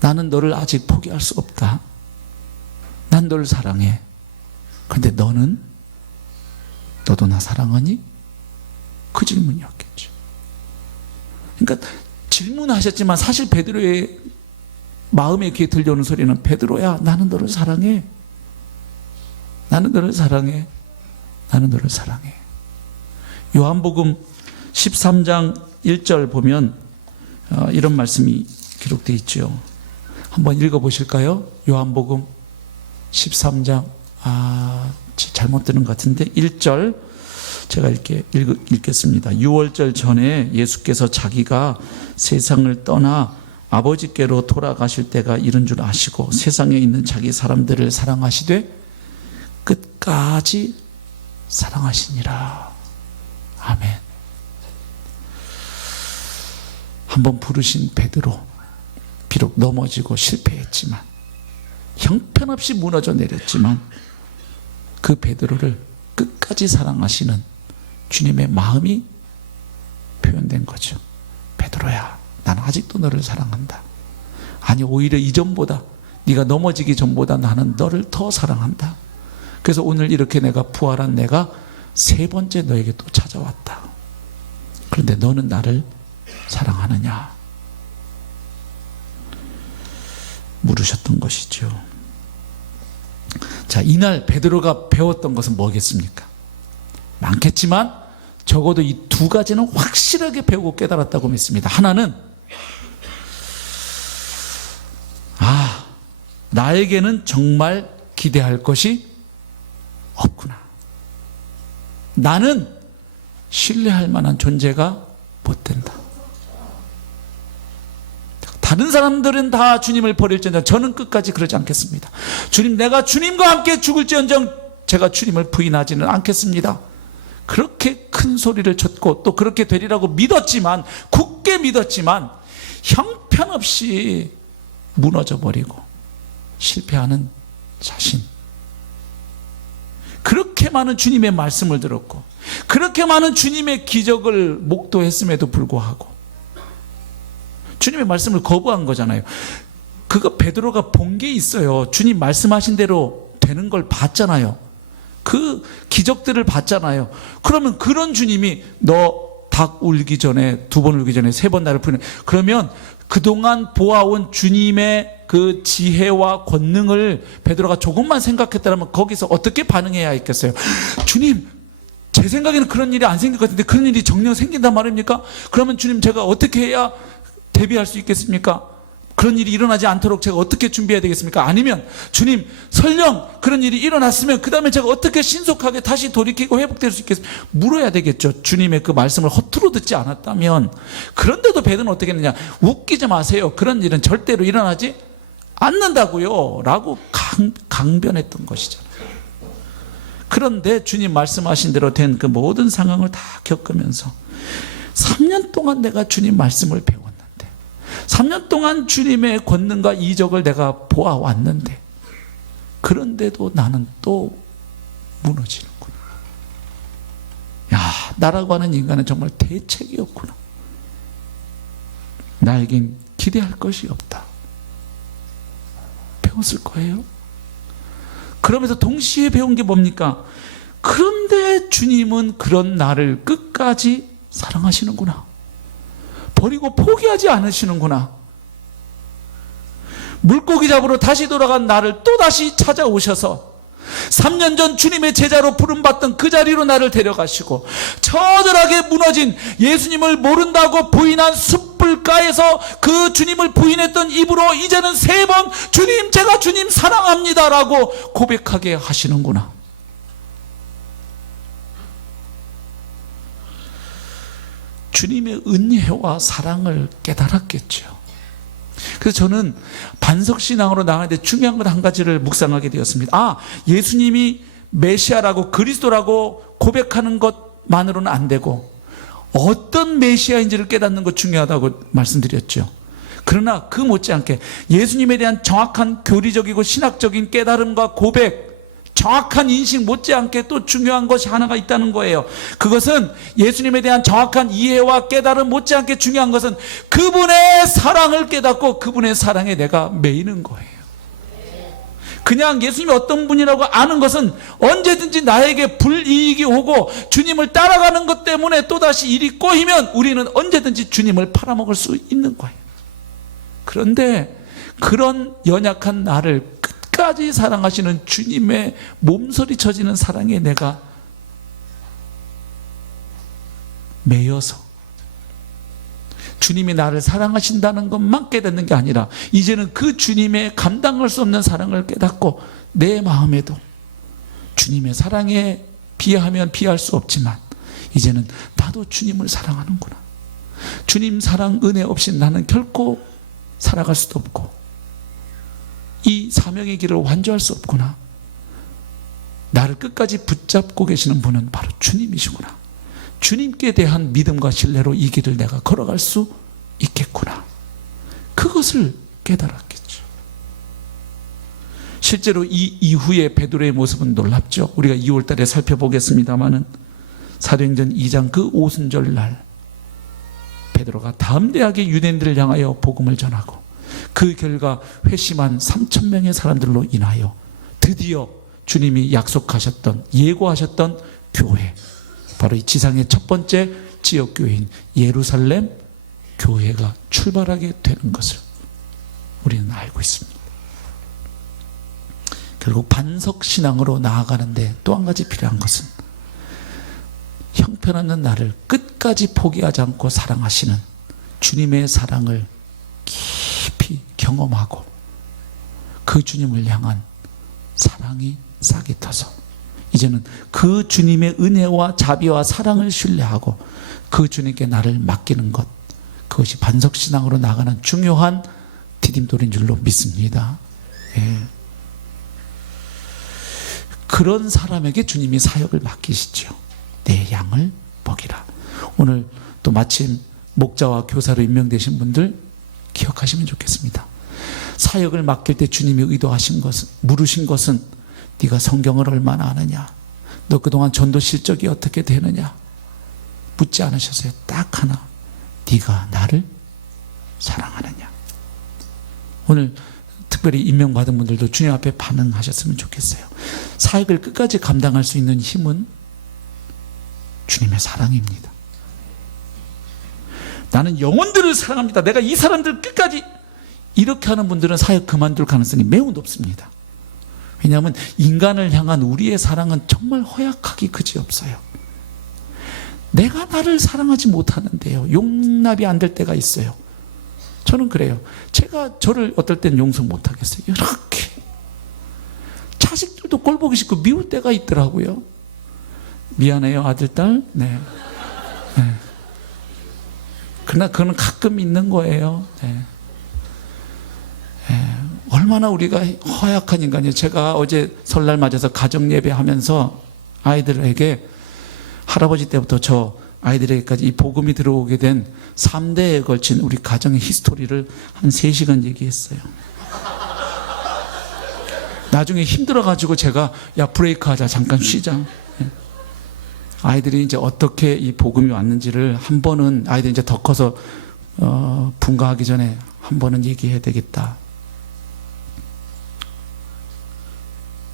나는 너를 아직 포기할 수 없다. 난 너를 사랑해. 그런데 너도 나 사랑하니? 그 질문이었겠죠. 그러니까 질문하셨지만 사실 베드로의 마음에 귀에 들려오는 소리는 베드로야, 나는 너를 사랑해. 나는 너를 사랑해. 나는 너를 사랑해. 요한복음 13장 1절 보면 이런 말씀이 기록되어 있죠. 한번 읽어보실까요? 요한복음 13장 잘못 들은 것 같은데 1절 제가 읽겠습니다. 6월절 전에 예수께서 자기가 세상을 떠나 아버지께로 돌아가실 때가 이른 줄 아시고 세상에 있는 자기 사람들을 사랑하시되 끝까지 사랑하시니라. 아멘. 한번 부르신 베드로, 비록 넘어지고 실패했지만, 형편없이 무너져 내렸지만 그 베드로를 끝까지 사랑하시는 주님의 마음이 표현된 거죠. 베드로야, 나는 아직도 너를 사랑한다. 아니, 오히려 이전보다, 네가 넘어지기 전보다 나는 너를 더 사랑한다. 그래서 오늘 이렇게 내가 부활한 내가 3번째 너에게 또 찾아왔다. 그런데 너는 나를 사랑하느냐? 물으셨던 것이죠. 자, 이날 베드로가 배웠던 것은 뭐겠습니까? 많겠지만 적어도 이 2가지는 확실하게 배우고 깨달았다고 믿습니다. 하나는 나에게는 정말 기대할 것이 없구나. 나는 신뢰할 만한 존재가 못 된다. 다른 사람들은 다 주님을 버릴지언정 저는 끝까지 그러지 않겠습니다. 주님, 내가 주님과 함께 죽을지언정 제가 주님을 부인하지는 않겠습니다. 그렇게 큰 소리를 쳤고 또 그렇게 되리라고 믿었지만, 굳게 믿었지만 형편없이 무너져버리고 실패하는 자신. 그렇게 많은 주님의 말씀을 들었고 그렇게 많은 주님의 기적을 목도했음에도 불구하고 주님의 말씀을 거부한 거잖아요. 그거 베드로가 본 게 있어요. 주님 말씀하신 대로 되는 걸 봤잖아요. 그 기적들을 봤잖아요. 그러면 그런 주님이 너 닭 울기 전에 2번 울기 전에 3번 나를 부르네. 그러면 그동안 보아온 주님의 그 지혜와 권능을 베드로가 조금만 생각했다면 거기서 어떻게 반응해야 했겠어요? 주님, 제 생각에는 그런 일이 안 생길 것 같은데 그런 일이 정녕 생긴단 말입니까? 그러면 주님, 제가 어떻게 해야 대비할 수 있겠습니까? 그런 일이 일어나지 않도록 제가 어떻게 준비해야 되겠습니까? 아니면 주님, 설령 그런 일이 일어났으면 그 다음에 제가 어떻게 신속하게 다시 돌이키고 회복될 수 있겠습니까? 물어야 되겠죠. 주님의 그 말씀을 허투루 듣지 않았다면. 그런데도 베드로는 어떻게 했느냐? 웃기지 마세요. 그런 일은 절대로 일어나지 않는다고요 라고 강변했던 것이잖아요. 그런데 주님 말씀하신 대로 된 그 모든 상황을 다 겪으면서 3년 동안 내가 주님 말씀을 배웠는데, 3년 동안 주님의 권능과 이적을 내가 보아왔는데, 그런데도 나는 또 무너지는구나. 야, 나라고 하는 인간은 정말 대책이 없구나. 나에겐 기대할 것이 없다. 배웠을 거예요. 그러면서 동시에 배운 게 뭡니까? 그런데 주님은 그런 나를 끝까지 사랑하시는구나. 버리고 포기하지 않으시는구나. 물고기 잡으러 다시 돌아간 나를 또다시 찾아오셔서 3년 전 주님의 제자로 부름받던 그 자리로 나를 데려가시고, 처절하게 무너진 예수님을 모른다고 부인한 숯불가에서 그 주님을 부인했던 입으로 이제는 3번 주님, 제가 주님 사랑합니다라고 고백하게 하시는구나. 주님의 은혜와 사랑을 깨달았겠죠. 그래서 저는 반석신앙으로 나가는데 중요한 건 한 가지를 묵상하게 되었습니다. 아, 예수님이 메시아라고 그리스도라고 고백하는 것만으로는 안 되고 어떤 메시아인지를 깨닫는 것 중요하다고 말씀드렸죠. 그러나 그 못지않게 예수님에 대한 정확한 교리적이고 신학적인 깨달음과 고백, 정확한 인식 못지않게 또 중요한 것이 하나가 있다는 거예요. 그것은 예수님에 대한 정확한 이해와 깨달음 못지않게 중요한 것은 그분의 사랑을 깨닫고 그분의 사랑에 내가 매이는 거예요. 그냥 예수님이 어떤 분이라고 아는 것은 언제든지 나에게 불이익이 오고 주님을 따라가는 것 때문에 또다시 일이 꼬이면 우리는 언제든지 주님을 팔아먹을 수 있는 거예요. 그런데 그런 연약한 나를 끝까지 사랑하시는 주님의 몸서리 쳐지는 사랑에 내가 매여서 주님이 나를 사랑하신다는 것만 깨닫는 게 아니라 이제는 그 주님의 감당할 수 없는 사랑을 깨닫고 내 마음에도 주님의 사랑에 비하면 비할 수 없지만 이제는 나도 주님을 사랑하는구나. 주님 사랑 은혜 없이 나는 결코 살아갈 수도 없고 이 사명의 길을 완주할 수 없구나. 나를 끝까지 붙잡고 계시는 분은 바로 주님이시구나. 주님께 대한 믿음과 신뢰로 이 길을 내가 걸어갈 수 있겠구나. 그것을 깨달았겠죠. 실제로 이 이후의 베드로의 모습은 놀랍죠. 우리가 2월 달에 살펴보겠습니다마는 사도행전 2장 그 오순절 날 베드로가 담대하게 유대인들을 향하여 복음을 전하고 그 결과 회심한 3,000명의 사람들로 인하여 드디어 주님이 약속하셨던, 예고하셨던 교회, 바로 이 지상의 첫 번째 지역교회인 예루살렘 교회가 출발하게 되는 것을 우리는 알고 있습니다. 결국 반석신앙으로 나아가는데 또 한 가지 필요한 것은 형편없는 나를 끝까지 포기하지 않고 사랑하시는 주님의 사랑을 깊이 경험하고 그 주님을 향한 사랑이 싹이 터서 이제는 그 주님의 은혜와 자비와 사랑을 신뢰하고 그 주님께 나를 맡기는 것, 그것이 반석신앙으로 나가는 중요한 디딤돌인 줄로 믿습니다. 예. 그런 사람에게 주님이 사역을 맡기시죠. 내 양을 먹이라. 오늘 또 마침 목자와 교사로 임명되신 분들 기억하시면 좋겠습니다. 사역을 맡길 때 주님이 의도하신 것은, 물으신 것은 네가 성경을 얼마나 아느냐, 너 그동안 전도 실적이 어떻게 되느냐 묻지 않으셨어요. 딱 하나, 네가 나를 사랑하느냐. 오늘 특별히 임명받은 분들도 주님 앞에 반응하셨으면 좋겠어요. 사역을 끝까지 감당할 수 있는 힘은 주님의 사랑입니다. 나는 영혼들을 사랑합니다. 내가 이 사람들 끝까지, 이렇게 하는 분들은 사역 그만둘 가능성이 매우 높습니다. 왜냐하면 인간을 향한 우리의 사랑은 정말 허약하기 그지없어요. 내가 나를 사랑하지 못하는데요, 용납이 안 될 때가 있어요. 저는 그래요. 제가 저를 어떨 땐 용서 못하겠어요. 이렇게 자식들도 꼴 보기 싫고 미울 때가 있더라고요. 미안해요 아들 딸. 네. 네. 그러나 그건 가끔 있는 거예요. 네. 네. 얼마나 얼마나 우리가 허약한 인간이에요. 제가 어제 설날 맞아서 가정 예배하면서 아이들에게 할아버지 때부터 저 아이들에게까지 이 복음이 들어오게 된 3대에 걸친 우리 가정의 히스토리를 한 3시간 얘기했어요. 나중에 힘들어가지고 제가 야 브레이크 하자, 잠깐 쉬자. 아이들이 이제 어떻게 이 복음이 왔는지를 한 번은 아이들이 이제 더 커서 분가하기 전에 한 번은 얘기해야 되겠다.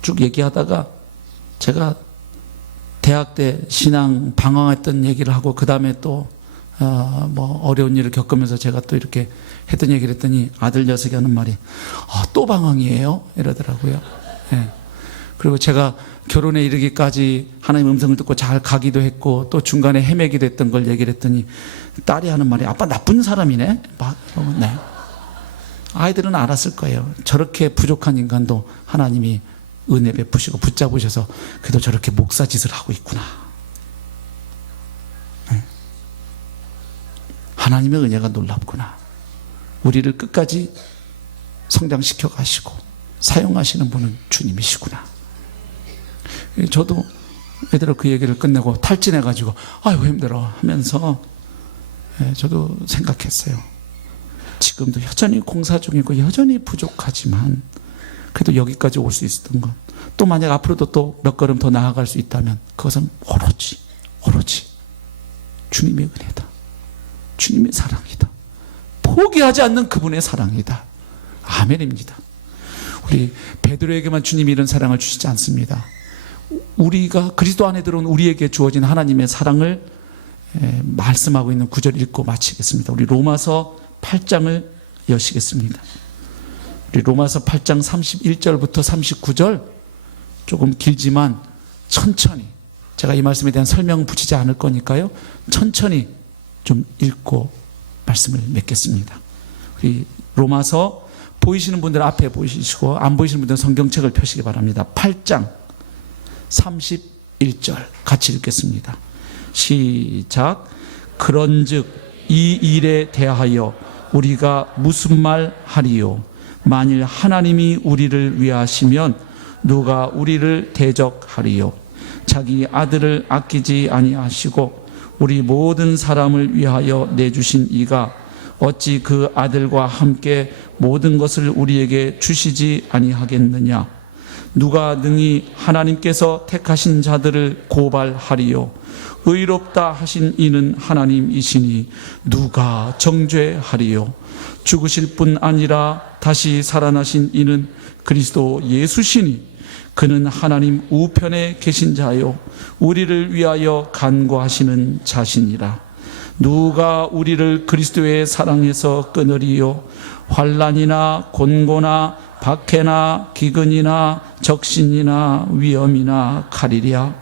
쭉 얘기하다가 제가 대학 때 신앙 방황했던 얘기를 하고 그 다음에 또 뭐 어려운 일을 겪으면서 제가 또 이렇게 했던 얘기를 했더니 아들 녀석이 하는 말이 또 방황이에요? 이러더라고요. 예. 그리고 제가 결혼에 이르기까지 하나님 음성을 듣고 잘 가기도 했고 또 중간에 헤매기도 했던 걸 얘기를 했더니 딸이 하는 말이 아빠 나쁜 사람이네? 네. 아이들은 알았을 거예요. 저렇게 부족한 인간도 하나님이 은혜 베푸시고 붙잡으셔서 그래도 저렇게 목사짓을 하고 있구나. 네. 하나님의 은혜가 놀랍구나. 우리를 끝까지 성장시켜 가시고 사용하시는 분은 주님이시구나. 저도 애들 그 얘기를 끝내고 탈진해가지고 아이고 힘들어 하면서 저도 생각했어요. 지금도 여전히 공사 중이고 여전히 부족하지만 그래도 여기까지 올 수 있었던 건 또 만약 앞으로도 또 몇 걸음 더 나아갈 수 있다면 그것은 오로지 주님의 은혜다. 주님의 사랑이다. 포기하지 않는 그분의 사랑이다. 아멘입니다. 우리 베드로에게만 주님이 이런 사랑을 주시지 않습니다. 우리가 그리스도 안에 들어온 우리에게 주어진 하나님의 사랑을 말씀하고 있는 구절 읽고 마치겠습니다. 우리 로마서 8장을 여시겠습니다. 우리 로마서 8장 31절부터 39절 조금 길지만 천천히 제가 이 말씀에 대한 설명 붙이지 않을 거니까요. 천천히 좀 읽고 말씀을 맺겠습니다. 우리 로마서 보이시는 분들 앞에 보이시고 안 보이시는 분들은 성경책을 펴시기 바랍니다. 8장 31절 같이 읽겠습니다. 시작. 그런즉 이 일에 대하여 우리가 무슨 말 하리요? 만일 하나님이 우리를 위하시면 누가 우리를 대적하리요? 자기 아들을 아끼지 아니하시고 우리 모든 사람을 위하여 내주신 이가 어찌 그 아들과 함께 모든 것을 우리에게 주시지 아니하겠느냐? 누가 능히 하나님께서 택하신 자들을 고발하리요? 의롭다 하신 이는 하나님이시니 누가 정죄하리요? 죽으실 뿐 아니라 다시 살아나신 이는 그리스도 예수시니 그는 하나님 우편에 계신 자요 우리를 위하여 간구하시는 자시니라. 누가 우리를 그리스도의 사랑에서 끊으리요? 환난이나 곤고나 박해나 기근이나 적신이나 위험이나 칼이랴.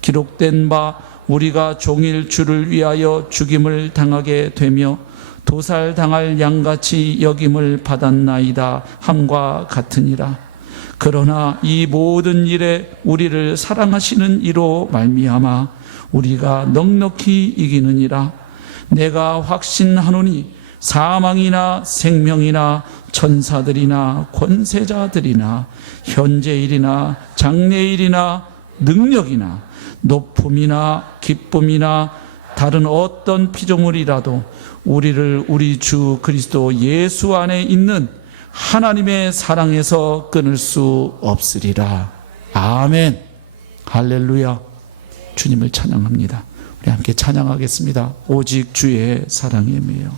기록된 바 우리가 종일 주를 위하여 죽임을 당하게 되며 도살당할 양같이 여김을 받았나이다 함과 같으니라. 그러나 이 모든 일에 우리를 사랑하시는 이로 말미암아 우리가 넉넉히 이기느니라. 내가 확신하노니 사망이나 생명이나 천사들이나 권세자들이나 현재일이나 장래일이나 능력이나 높음이나 기쁨이나 다른 어떤 피조물이라도 우리를 우리 주 그리스도 예수 안에 있는 하나님의 사랑에서 끊을 수 없으리라. 아멘. 할렐루야. 주님을 찬양합니다. 우리 함께 찬양하겠습니다. 오직 주의 사랑이며